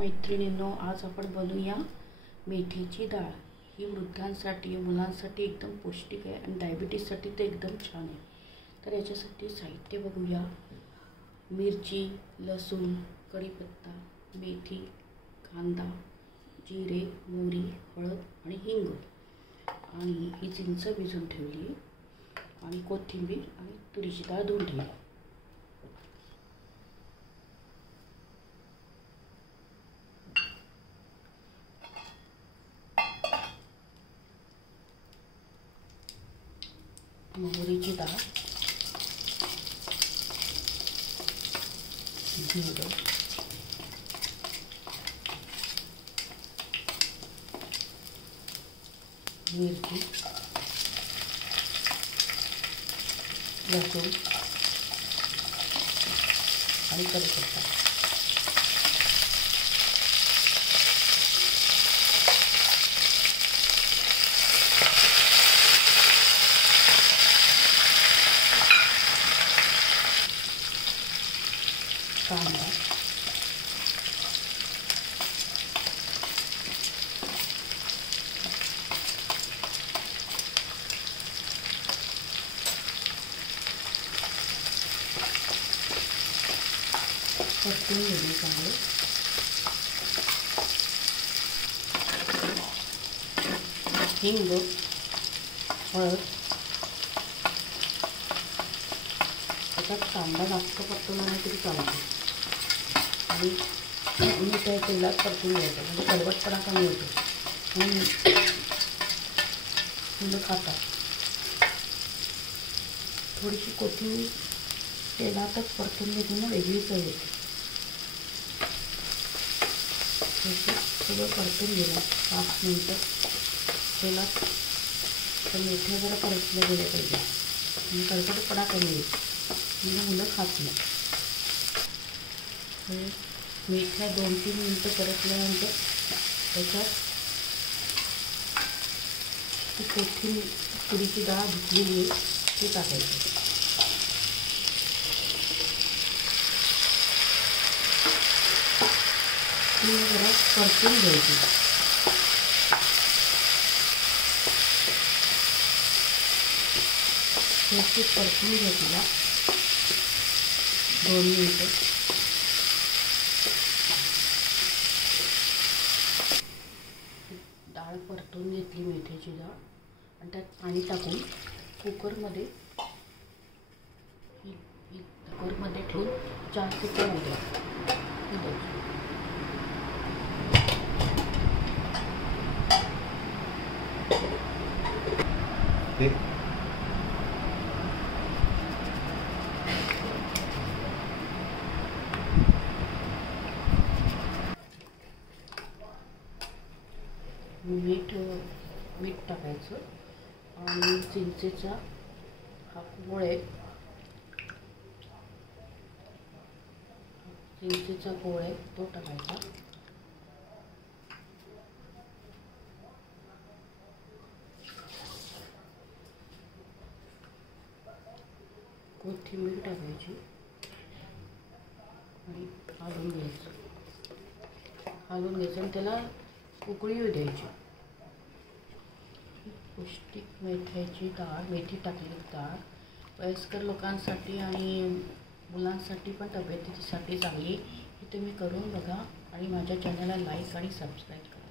मैत्रिणींनो, आज आपण बनवूया मेथीची डाळ। ही वृद्धांसाठी मुलांसाठी एकदम पौष्टिक आहे आणि डायबिटीजसाठी ते एकदम छान आहे। तर याच्यासाठी साहित्य बघूया। मिरची, लसूण, कढीपत्ता, मेथी, कांदा, जिरे, मोहरी, हळद आणि हिंग आणि ही चिंच भिजवून ठेवली आणि कोथिंबीर आणि तुरीची डाळ धुवून ठेवली। मोहरीची डाळ, जिरं, मिरची, लसूण आणि कढीपत्ता। कांदा, परतून घेणे चांगले। हिंग, हळद, त्याच्यात कांदा जास्त परतून आला तरी चालतो आणि मीठ तेलात परतून घ्यायचं, म्हणजे कडवटपणा कमी होतो म्हणून मुलं खातात। थोडीशी कोथिंबीर तेलातच परतून घेतली ना वेगळी चव येते। सगळं परतून गेलं 5 मिनटं तेलात। तर मेथ्या जरा परतल्या गेल्या पाहिजे आणि कडवटपणा कमी येईल, म्हणजे मुलं खात नाही। मेथ्या 2-3 मिनटं परतल्यानंतर त्याच्यात ती कोथिंबीर, तुरीची डाळ धुतलेली आहे ती टाकायची। ती जरा परतून घ्यायची। व्यवस्थित परतून घेतला 2 मिनटं। डाळ परतून घेतली मेथीची डाळ आणि त्यात पाणी टाकून कुकरमध्ये ठेवून 4 शिट्ट्या होऊ द्या। मीठ टाकायचं आणि चिंचेचा हा गोळ आहे, चिंचेचा गोळ आहे तो टाकायचा। कोथिंबीर टाकायची आणि हलवून घ्यायचं आणि त्याला उकळी येऊ द्यायची। पौष्टिक मेथ्याची डाळ, मेथी टाकलेली डाळ वयस्कर लोकांसाठी आणि मुलांसाठी पण तब्येतीसाठी चांगली। हे तुम्ही करून बघा आणि माझ्या चॅनलला लाईक आणि सबस्क्राईब करा।